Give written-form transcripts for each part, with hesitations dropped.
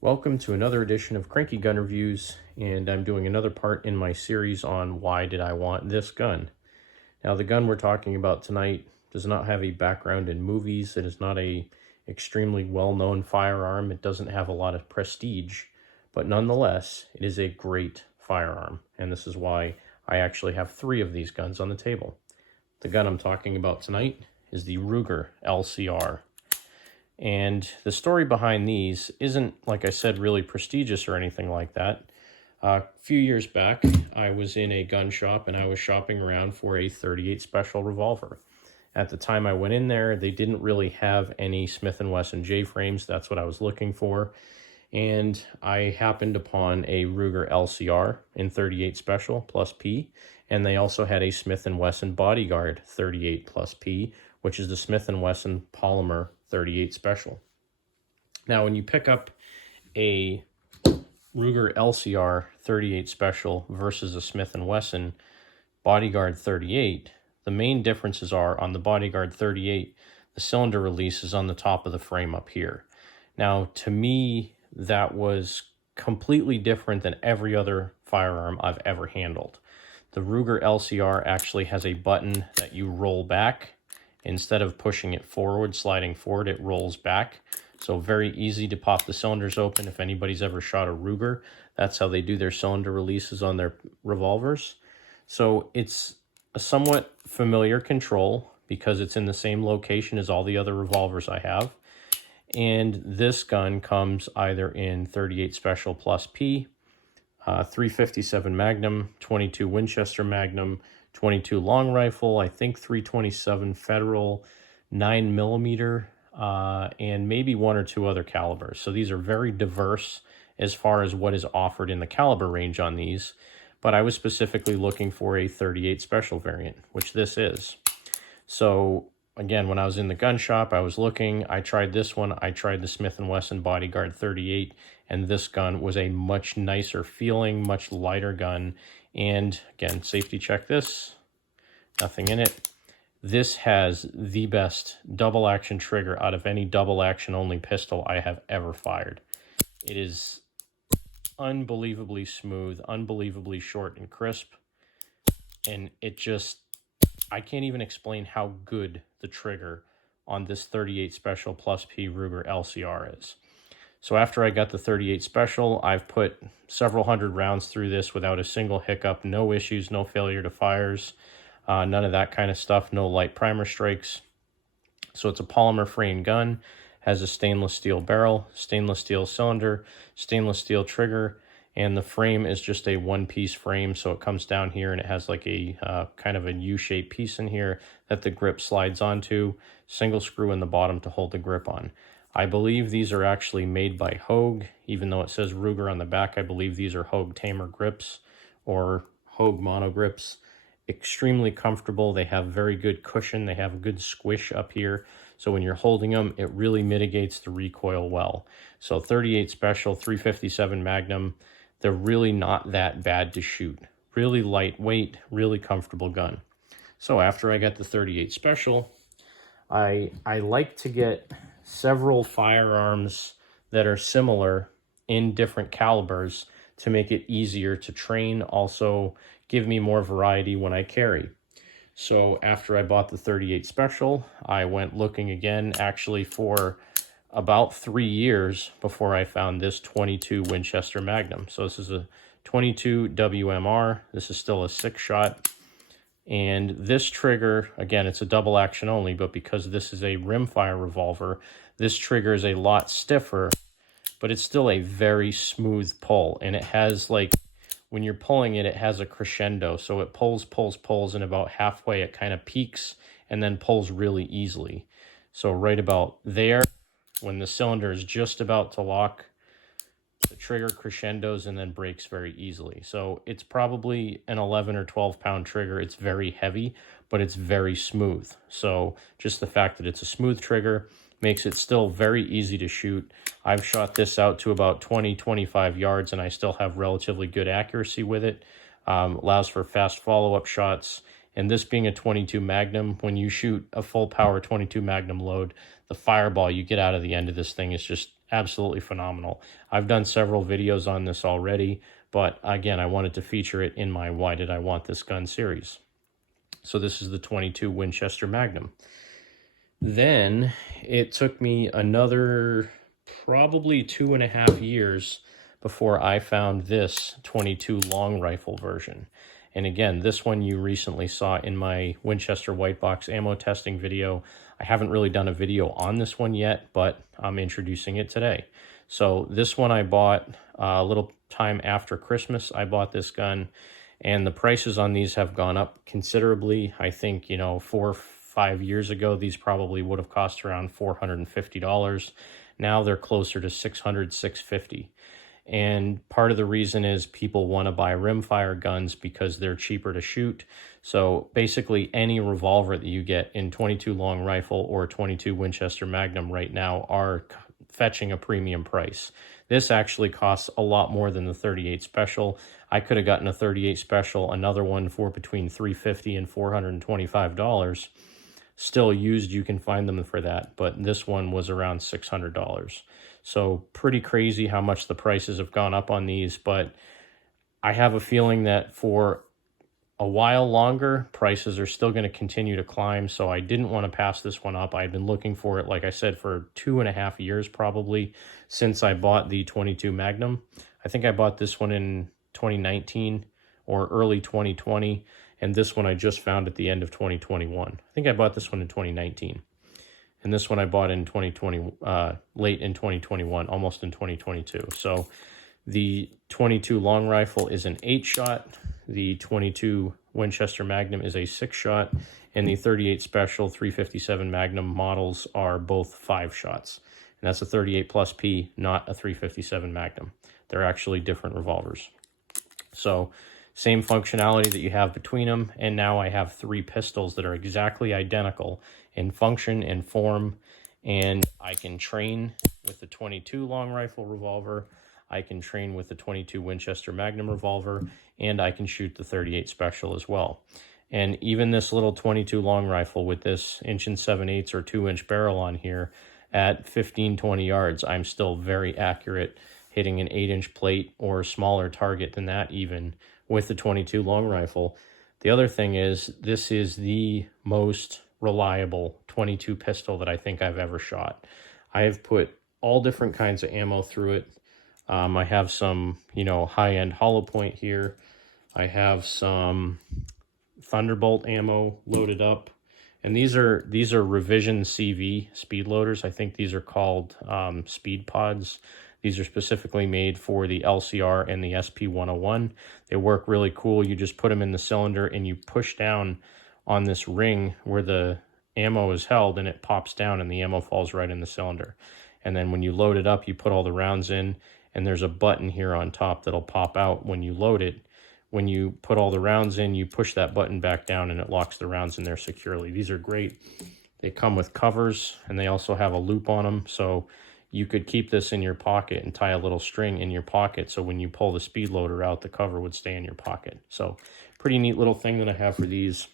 Welcome to another edition of Cranky Gun Reviews, and I'm doing another part in my series on why did I want this gun. Now, the gun we're talking about tonight does not have a background in movies. It is not a extremely well-known firearm. It doesn't have a lot of prestige, but nonetheless, it is a great firearm, and this is why I actually have 3 of these guns on the table. The gun I'm talking about tonight is the Ruger LCR. And the story behind these isn't, like I said, really prestigious or anything like that. A few years back, I was in a gun shop and I was shopping around for a .38 Special revolver. At the time I went in there, they didn't really have any Smith & Wesson J-frames. That's what I was looking for. And I happened upon a Ruger LCR in .38 Special plus P. And they also had a Smith & Wesson Bodyguard .38 plus P, which is the Smith & Wesson Polymer .38 Special. Now, when you pick up a Ruger LCR .38 Special versus a Smith & Wesson Bodyguard .38, the main differences are on the Bodyguard .38, the cylinder release is on the top of the frame up here. Now, to me, that was completely different than every other firearm I've ever handled. The Ruger LCR actually has a button that you roll back. Instead of pushing it forward, sliding forward, it rolls back. So very easy to pop the cylinders open. If anybody's ever shot a Ruger, that's how they do their cylinder releases on their revolvers. So it's a somewhat familiar control because it's in the same location as all the other revolvers I have. And this gun comes either in .38 Special plus P, 357 Magnum, 22 Winchester Magnum, 22 long rifle, I think 327 Federal, 9mm, and maybe 1 or 2 other calibers. So these are very diverse as far as what is offered in the caliber range on these. But I was specifically looking for a .38 Special variant, which this is. So again, when I was in the gun shop, I was looking, I tried this one, I tried the Smith & Wesson Bodyguard .38, and this gun was a much nicer feeling, much lighter gun. And again, safety check this, nothing in it. This has the best double action trigger out of any double action only pistol I have ever fired. It is unbelievably smooth, unbelievably short and crisp. And it just, I can't even explain how good the trigger on this .38 Special plus P Ruger LCR is. So after I got the .38 Special, I've put several hundred rounds through this without a single hiccup, no issues, no failure to fires, none of that kind of stuff, no light primer strikes. So it's a polymer frame gun, has a stainless steel barrel, stainless steel cylinder, stainless steel trigger, and the frame is just a one-piece frame, so it comes down here and it has like a kind of a U-shaped piece in here that the grip slides onto, single screw in the bottom to hold the grip on. I believe these are actually made by Hogue, even though it says Ruger on the back. I believe these are Hogue Tamer grips or Hogue mono grips. Extremely comfortable. They have very good cushion. They have a good squish up here. So when you're holding them, it really mitigates the recoil well. So .38 Special, 357 Magnum, they're really not that bad to shoot. Really lightweight, really comfortable gun. So after I got the .38 Special, I like to get several firearms that are similar in different calibers to make it easier to train, also give me more variety when I carry. So after I bought the .38 Special, I went looking again actually for about 3 years before I found this 22 Winchester Magnum. So this is a 22 WMR. This is still a 6-shot. And this trigger, again, it's a double action only, but because this is a rimfire revolver, this trigger is a lot stiffer, but it's still a very smooth pull. And it has, like, when you're pulling it, it has a crescendo. So it pulls, pulls, pulls, and about halfway it kind of peaks and then pulls really easily. So right about there, when the cylinder is just about to lock, the trigger crescendos and then breaks very easily. So it's probably an 11 or 12 pound trigger. It's very heavy, but it's very smooth. So just the fact that it's a smooth trigger makes it still very easy to shoot. I've shot this out to about 20-25 yards and I still have relatively good accuracy with it. Allows for fast follow-up shots. And this being a 22 Magnum, when you shoot a full power 22 Magnum load, the fireball you get out of the end of this thing is just absolutely phenomenal. I've done several videos on this already, but again, I wanted to feature it in my Why Did I Want This Gun series. So this is the 22 Winchester Magnum. Then it took me another probably 2.5 years before I found this 22 long rifle version. And again, this one you recently saw in my Winchester white box ammo testing video. I haven't really done a video on this one yet, but I'm introducing it today. So this one I bought a little time after Christmas. I bought this gun, and the prices on these have gone up considerably. I think, 4 or 5 years ago, these probably would have cost around $450. Now they're closer to $600, $650. And part of the reason is people want to buy rimfire guns because they're cheaper to shoot. So basically any revolver that you get in 22 long rifle or 22 Winchester Magnum right now are fetching a premium price. This actually costs a lot more than the 38 Special. I could have gotten a 38 Special, another one for between $350 and $425. Still used, you can find them for that, but this one was around $600. So pretty crazy how much the prices have gone up on these, but I have a feeling that for a while longer, prices are still going to continue to climb, so I didn't want to pass this one up. I've been looking for it, like I said, for 2.5 years probably since I bought the 22 Magnum. I think I bought this one in 2019 or early 2020, and this one I just found at the end of 2021. I think I bought this one in 2019. And this one I bought in 2020, late in 2021, almost in 2022. So the 22 long rifle is an 8-shot. The 22 Winchester Magnum is a 6-shot. And the 38 Special 357 Magnum models are both 5 shots. And that's a 38 plus P, not a 357 Magnum. They're actually different revolvers. So same functionality that you have between them. And now I have 3 pistols that are exactly identical in function and form, and I can train with the 22 long rifle revolver, I can train with the 22 Winchester Magnum revolver, and I can shoot the 38 Special as well. And even this little 22 long rifle with this 1 7/8 or 2-inch barrel on here at 15-20 yards, I'm still very accurate, hitting an 8-inch plate or a smaller target than that even with the 22 long rifle. The other thing is, this is the most reliable 22 pistol that I think I've ever shot. I have put all different kinds of ammo through it. I have some, high-end hollow point here. I have some Thunderbolt ammo loaded up. And these are Revision CV speed loaders. I think these are called speed pods. These are specifically made for the LCR and the SP101. They work really cool. You just put them in the cylinder and you push down on this ring where the ammo is held, and it pops down and the ammo falls right in the cylinder. And then when you load it up, you put all the rounds in, and there's a button here on top that'll pop out when you load it. When you put all the rounds in, you push that button back down and it locks the rounds in there securely. These are great. They come with covers, and they also have a loop on them, so you could keep this in your pocket and tie a little string in your pocket, so when you pull the speed loader out, the cover would stay in your pocket. So pretty neat little thing that I have for these.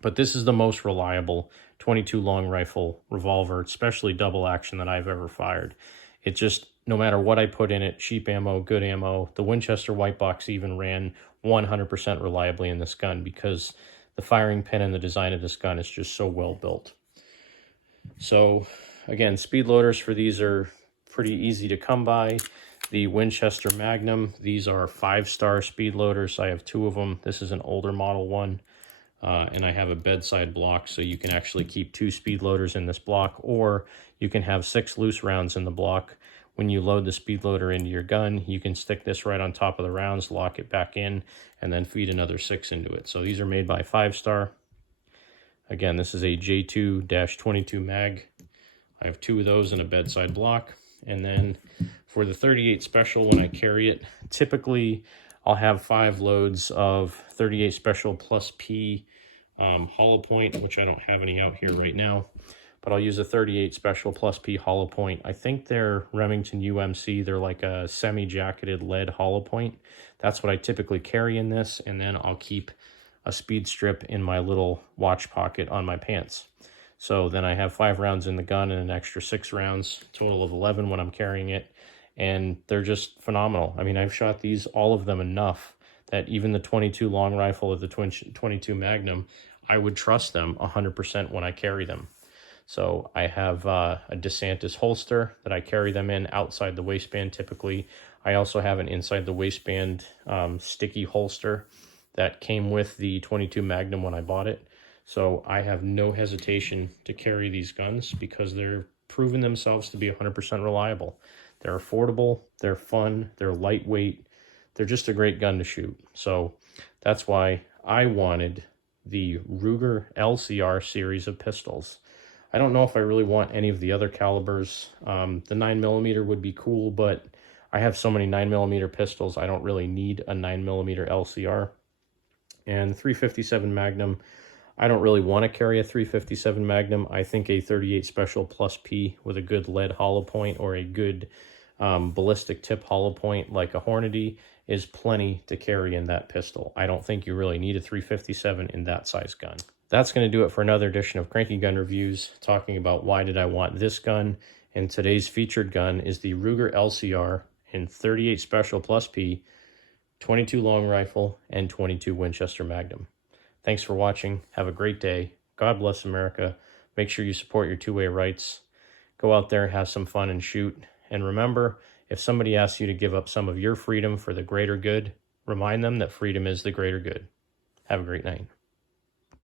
But this is the most reliable 22 long rifle revolver, especially double action, that I've ever fired. It just, no matter what I put in it, cheap ammo, good ammo, the Winchester white box even ran 100% reliably in this gun because the firing pin and the design of this gun is just so well built. So again, speed loaders for these are pretty easy to come by. The Winchester Magnum, these are 5-star speed loaders. I have 2 of them. This is an older model one. And I have a bedside block, so you can actually keep 2 speed loaders in this block, or you can have 6 loose rounds in the block. When you load the speed loader into your gun, you can stick this right on top of the rounds, lock it back in, and then feed another 6 into it. So these are made by 5-star. Again, this is a J2-22 mag. I have 2 of those in a bedside block. And then for the 38 Special, when I carry it, typically I'll have 5 loads of 38 Special plus P hollow point, which I don't have any out here right now, but I'll use a 38 Special plus P hollow point. I think they're Remington UMC. They're like a semi-jacketed lead hollow point. That's what I typically carry in this, and then I'll keep a speed strip in my little watch pocket on my pants. So then I have 5 rounds in the gun and an extra 6 rounds, total of 11 when I'm carrying it. And they're just phenomenal. I mean, I've shot these, all of them, enough that even the 22 long rifle or the 22 Magnum, I would trust them 100% when I carry them. So I have a DeSantis holster that I carry them in outside the waistband typically. I also have an inside the waistband sticky holster that came with the 22 Magnum when I bought it. So I have no hesitation to carry these guns because they're proven themselves to be 100% reliable. They're affordable, they're fun, they're lightweight, they're just a great gun to shoot. So that's why I wanted the Ruger LCR series of pistols. I don't know if I really want any of the other calibers. The 9mm would be cool, but I have so many 9mm pistols, I don't really need a 9mm LCR. And 357 Magnum, I don't really want to carry a 357 Magnum. I think a 38 Special Plus P with a good lead hollow point or a good ballistic tip hollow point like a Hornady is plenty to carry in that pistol. I don't think you really need a 357 in that size gun. That's going to do it for another edition of Cranky Gun Reviews, talking about why did I want this gun. And today's featured gun is the Ruger LCR in 38 Special Plus P, 22 long rifle, and 22 Winchester Magnum. Thanks for watching. Have a great day. God bless America. Make sure you support your two-way rights. Go out there, have some fun, and shoot. And remember, if somebody asks you to give up some of your freedom for the greater good, remind them that freedom is the greater good. Have a great night.